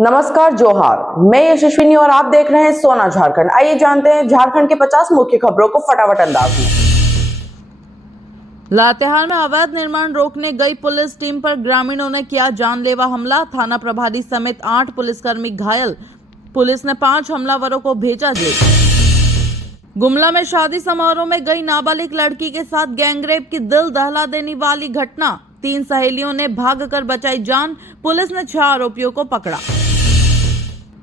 नमस्कार, जोहार। मैं यशस्विनी और आप देख रहे हैं सोना झारखंड। आइए जानते हैं झारखंड के 50 मुख्य खबरों को फटाफट अंदाज में। लातेहार में अवैध निर्माण रोकने गई पुलिस टीम पर ग्रामीणों ने किया जानलेवा हमला। थाना प्रभारी समेत 8 पुलिसकर्मी घायल। पुलिस ने 5 हमलावरों को भेजा जेल। गुमला में शादी समारोह में गई नाबालिग लड़की के साथ गैंगरेप की दिल दहला देने वाली घटना। 3 सहेलियों ने भागकर बचाई जान। पुलिस ने 6 आरोपियों को पकड़ा।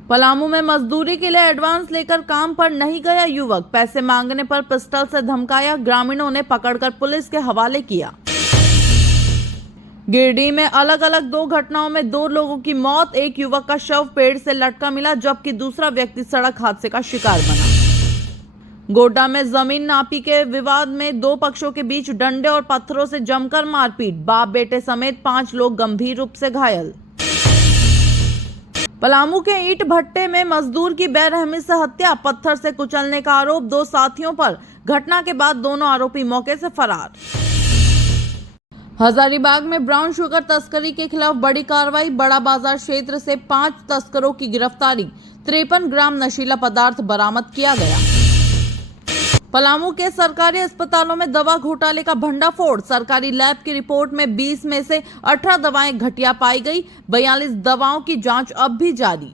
पलामू में मजदूरी के लिए एडवांस लेकर काम पर नहीं गया युवक। पैसे मांगने पर पिस्टल से धमकाया। ग्रामीणों ने पकड़कर पुलिस के हवाले किया। गिरिडीह में अलग अलग 2 घटनाओं में 2 लोगों की मौत। एक युवक का शव पेड़ से लटका मिला, जबकि दूसरा व्यक्ति सड़क हादसे का शिकार बना। गोड्डा में जमीन नापी के विवाद में 2 पक्षों के बीच डंडे और पत्थरों से जमकर मारपीट। बाप बेटे समेत 5 लोग गंभीर रूप से घायल। पलामू के ईंट भट्टे में मजदूर की बेरहमी से हत्या, पत्थर से कुचलने का आरोप 2 साथियों पर। घटना के बाद दोनों आरोपी मौके से फरार। हजारीबाग में ब्राउन शुगर तस्करी के खिलाफ बड़ी कार्रवाई। बड़ा बाजार क्षेत्र से 5 तस्करों की गिरफ्तारी। 53 ग्राम नशीला पदार्थ बरामद किया गया। पलामू के सरकारी अस्पतालों में दवा घोटाले का भंडाफोड़। सरकारी लैब की रिपोर्ट में 20 में से 18 दवाएं घटिया पाई गई। 42 दवाओं की जांच अब भी जारी।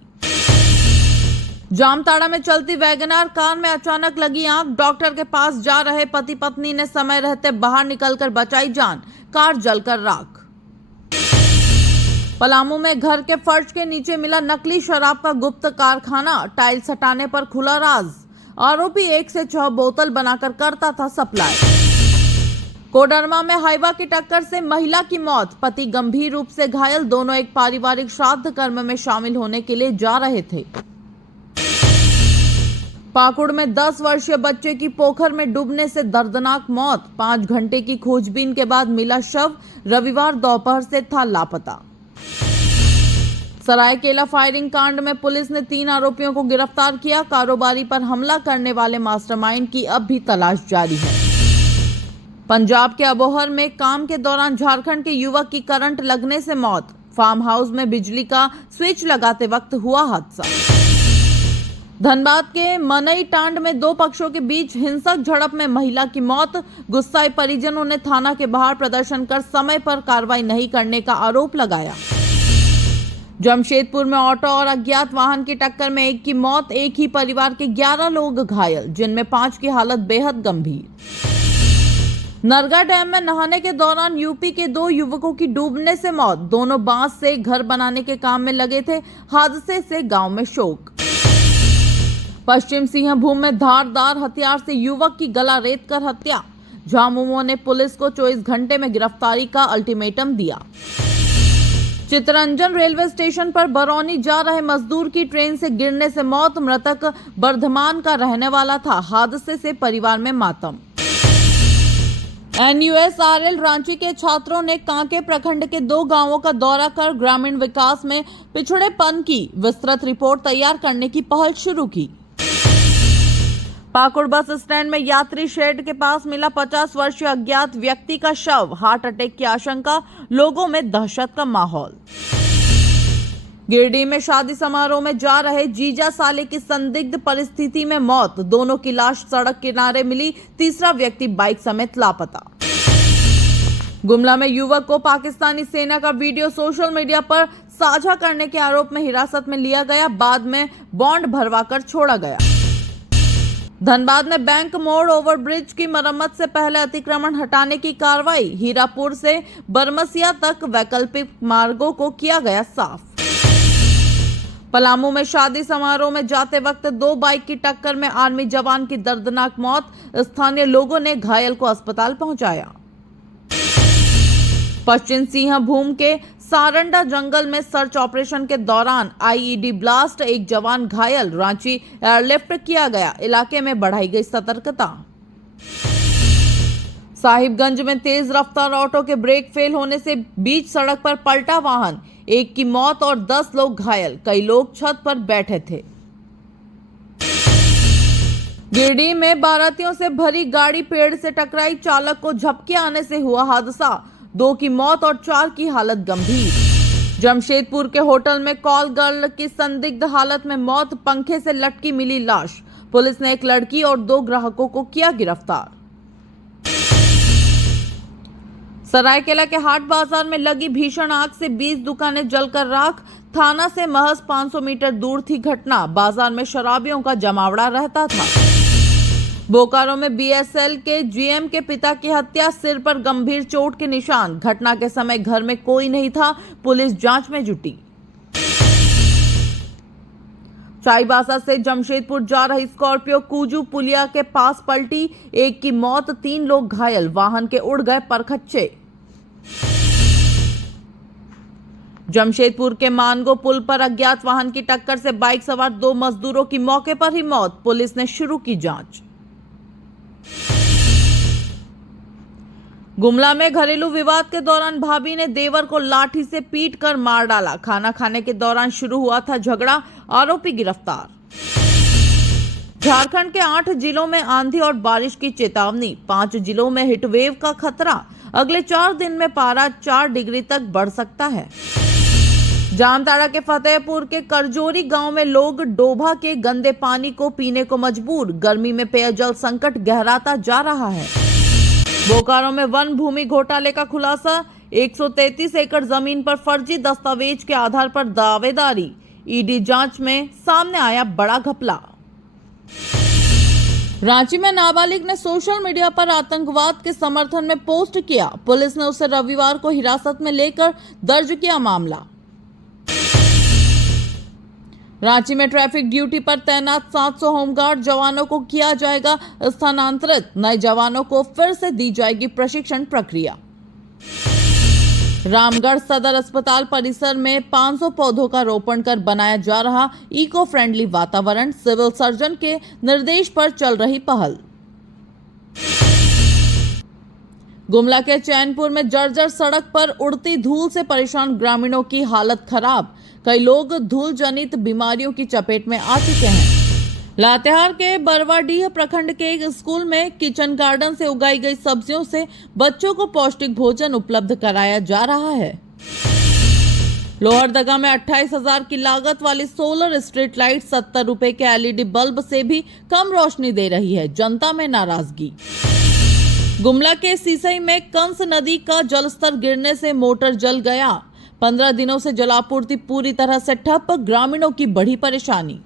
जामताड़ा में चलती वैगनआर कार में अचानक लगी आग। डॉक्टर के पास जा रहे पति पत्नी ने समय रहते बाहर निकलकर बचाई जान। कार जलकर राख। पलामू में घर के फर्श के नीचे मिला नकली शराब का गुप्त कारखाना। टाइल्स हटाने पर खुला राज। आरोपी 1 से 6 बोतल बनाकर करता था सप्लाई। कोडरमा में हाईवा की टक्कर से महिला की मौत। पति गंभीर रूप से घायल। दोनों एक पारिवारिक श्राद्ध कर्म में शामिल होने के लिए जा रहे थे। पाकुड़ में 10 वर्षीय बच्चे की पोखर में डूबने से दर्दनाक मौत। 5 घंटे की खोजबीन के बाद मिला शव। रविवार दोपहर से था लापता। सरायकेला फायरिंग कांड में पुलिस ने 3 आरोपियों को गिरफ्तार किया। कारोबारी पर हमला करने वाले मास्टरमाइंड की अब भी तलाश जारी है। पंजाब के अबोहर में काम के दौरान झारखंड के युवक की करंट लगने से मौत। फार्म हाउस में बिजली का स्विच लगाते वक्त हुआ हादसा। धनबाद के मनई टांड में 2 पक्षों के बीच हिंसक झड़प में महिला की मौत। गुस्साए परिजनों ने थाना के बाहर प्रदर्शन कर समय पर कार्रवाई नहीं करने का आरोप लगाया। जमशेदपुर में ऑटो और अज्ञात वाहन की टक्कर में 1 की मौत। एक ही परिवार के 11 लोग घायल, जिनमें 5 की हालत बेहद गंभीर। नरगा डैम में नहाने के दौरान यूपी के 2 युवकों की डूबने से मौत। दोनों बांस से घर बनाने के काम में लगे थे। हादसे से गांव में शोक। पश्चिम सिंहभूम में धारदार हथियार से युवक की गला रेत कर हत्या। झामुमो ने पुलिस को 24 घंटे में गिरफ्तारी का अल्टीमेटम दिया। चितरंजन रेलवे स्टेशन पर बरौनी जा रहे मजदूर की ट्रेन से गिरने से मौत। मृतक बर्धमान का रहने वाला था। हादसे से परिवार में मातम। NUSRL रांची के छात्रों ने कांके प्रखंड के 2 गांवों का दौरा कर ग्रामीण विकास में पिछड़ेपन की विस्तृत रिपोर्ट तैयार करने की पहल शुरू की। पाकुड़ बस स्टैंड में यात्री शेड के पास मिला 50 वर्षीय अज्ञात व्यक्ति का शव। हार्ट अटैक की आशंका। लोगों में दहशत का माहौल। गिरिडीह में शादी समारोह में जा रहे जीजा साले की संदिग्ध परिस्थिति में मौत। दोनों की लाश सड़क किनारे मिली। तीसरा व्यक्ति बाइक समेत लापता। गुमला में युवक को पाकिस्तानी सेना का वीडियो सोशल मीडिया पर साझा करने के आरोप में हिरासत में लिया गया। बाद में बॉन्ड भरवाकर छोड़ा गया। धनबाद में बैंक मोड़ ओवरब्रिज की मरम्मत से पहले अतिक्रमण हटाने की कार्रवाई। हीरापुर से बरमसिया तक वैकल्पिक मार्गों को किया गया साफ। पलामू में शादी समारोह में जाते वक्त 2 बाइक की टक्कर में आर्मी जवान की दर्दनाक मौत। स्थानीय लोगों ने घायल को अस्पताल पहुंचाया। पश्चिम सिंहभूम के सारंडा जंगल में सर्च ऑपरेशन के दौरान IED ब्लास्ट। 1 जवान घायल। रांची एयरलिफ्ट किया गया। इलाके में बढ़ाई गई सतर्कता। साहिबगंज में तेज रफ्तार ऑटो के ब्रेक फेल होने से बीच सड़क पर पलटा वाहन। 1 की मौत और 10 लोग घायल। कई लोग छत पर बैठे थे। गिरिडीह में बारातियों से भरी गाड़ी पेड़ से टकराई। चालक को झपकी आने से हुआ हादसा। 2 की मौत और 4 की हालत गंभीर। जमशेदपुर के होटल में कॉल गर्ल की संदिग्ध हालत में मौत, पंखे से लटकी मिली लाश। पुलिस ने एक लड़की और 2 ग्राहकों को किया गिरफ्तार। सरायकेला के हाट बाजार में लगी भीषण आग से 20 दुकानें जलकर राख। थाना से महज 500 मीटर दूर थी घटना। बाजार में शराबियों का जमावड़ा रहता था। बोकारो में बीएसएल के जीएम के पिता की हत्या, सिर पर गंभीर चोट के निशान। घटना के समय घर में कोई नहीं था, पुलिस जांच में जुटी। चाईबासा से जमशेदपुर जा रही स्कॉर्पियो कूजू पुलिया के पास पलटी, 1 की मौत, 3 लोग घायल। वाहन के उड़ गए परखच्चे। जमशेदपुर के मानगो पुल पर अज्ञात वाहन की टक्कर से बाइक सवार 2 मजदूरों की मौके पर ही मौत। पुलिस ने शुरू की जांच। गुमला में घरेलू विवाद के दौरान भाभी ने देवर को लाठी से पीट कर मार डाला। खाना खाने के दौरान शुरू हुआ था झगड़ा, आरोपी गिरफ्तार। झारखंड के 8 जिलों में आंधी और बारिश की चेतावनी, 5 जिलों में हीटवेव का खतरा। अगले 4 दिन में पारा 4 डिग्री तक बढ़ सकता है। जामताड़ा के फतेहपुर के करजोरी गांव में लोग डोभा के गंदे पानी को पीने को मजबूर। गर्मी में पेयजल संकट गहराता जा रहा है। बोकारो में वन भूमि घोटाले का खुलासा, 133 एकड़ जमीन पर फर्जी दस्तावेज के आधार पर दावेदारी। ईडी जांच में सामने आया बड़ा घपला। रांची में नाबालिग ने सोशल मीडिया पर आतंकवाद के समर्थन में पोस्ट किया। पुलिस ने उसे रविवार को हिरासत में लेकर दर्ज किया मामला। रांची में ट्रैफिक ड्यूटी पर तैनात 700 होमगार्ड जवानों को किया जाएगा स्थानांतरित। नए जवानों को फिर से दी जाएगी प्रशिक्षण प्रक्रिया। रामगढ़ सदर अस्पताल परिसर में 500 पौधों का रोपण कर बनाया जा रहा इको फ्रेंडली वातावरण। सिविल सर्जन के निर्देश पर चल रही पहल। गुमला के चैनपुर में जर्जर सड़क पर उड़ती धूल से परेशान ग्रामीणों की हालत खराब। कई लोग धूल जनित बीमारियों की चपेट में आ चुके हैं। लातेहार के बरवाडीह प्रखंड के एक स्कूल में किचन गार्डन से उगाई गई सब्जियों से बच्चों को पौष्टिक भोजन उपलब्ध कराया जा रहा है। लोहरदगा में 28,000 की लागत वाली सोलर स्ट्रीट लाइट 70 रुपए के एलईडी बल्ब से भी कम रोशनी दे रही है। जनता में नाराजगी। गुमला के सीसई में कंस नदी का जलस्तर गिरने से मोटर जल गया। 15 दिनों से जलापूर्ति पूरी तरह से ठप, ग्रामीणों की बड़ी परेशानी।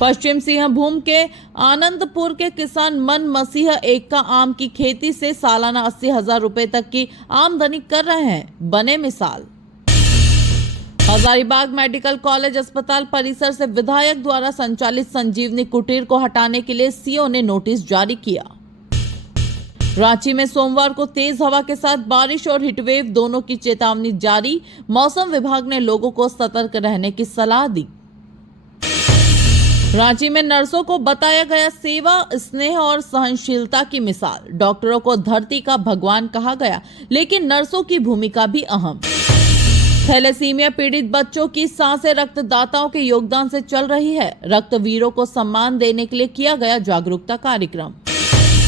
पश्चिम सिंहभूम के आनंदपुर के किसान मन मसीह एक का आम की खेती से सालाना 80,000 रुपए तक की आमदनी कर रहे हैं, बने मिसाल। हजारीबाग मेडिकल कॉलेज अस्पताल परिसर से विधायक द्वारा संचालित संजीवनी कुटीर को हटाने के लिए सीओ ने नोटिस जारी किया। रांची में सोमवार को तेज हवा के साथ बारिश और हीटवेव दोनों की चेतावनी जारी। मौसम विभाग ने लोगों को सतर्क रहने की सलाह दी। रांची में नर्सों को बताया गया सेवा, स्नेह और सहनशीलता की मिसाल। डॉक्टरों को धरती का भगवान कहा गया, लेकिन नर्सों की भूमिका भी अहम। थैलेसीमिया पीड़ित बच्चों की सांसें रक्तदाताओं के योगदान से चल रही है। रक्तवीरों को सम्मान देने के लिए किया गया जागरूकता कार्यक्रम।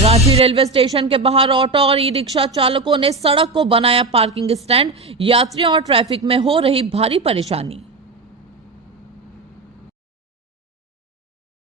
रांची रेलवे स्टेशन के बाहर ऑटो और ई रिक्शा चालकों ने सड़क को बनाया पार्किंग स्टैंड। यात्रियों और ट्रैफिक में हो रही भारी परेशानी।